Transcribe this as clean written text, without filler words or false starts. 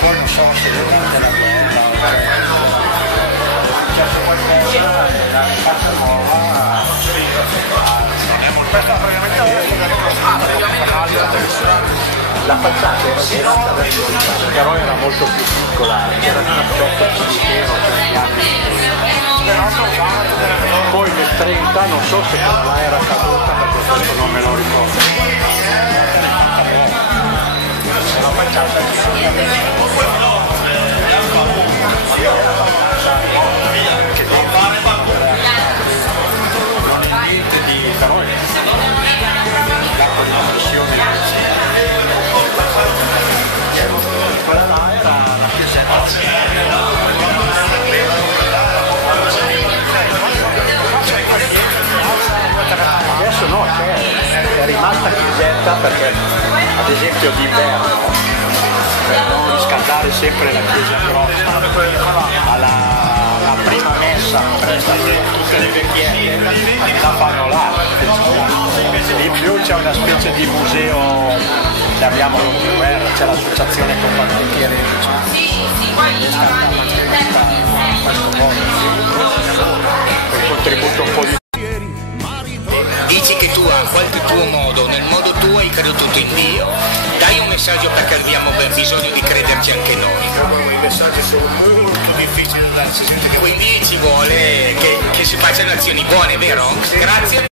Poi non so se durante la guerra c'è qualcosa la rifaccia nuova. Questa praticamente la facciata era girata verso il centro, però era molto più piccola, c'era un aspetto cimitero per gli anni. Poi nel 30 non so se quella era caduta perché questo non me lo ricordo. La facciata che non è niente di però l'acqua di compressione quella là era la chiesetta. Adesso no, è rimasta chiesetta perché ad esempio d'inverno per non riscaldare sempre la chiesa grossa alla prima messa tutte le vecchiette la fanno là. In più c'è una specie di museo, chiamiamolo di guerra, c'è l'associazione combattenti il contributo un po' di. Dici che tu a qualche tuo modo, nel modo tuo hai creduto in Dio. Dai un messaggio perché abbiamo ben bisogno di crederci anche noi. I messaggi sono molto difficili da darsi. Quindi ci vuole che si facciano azioni buone, vero? Grazie.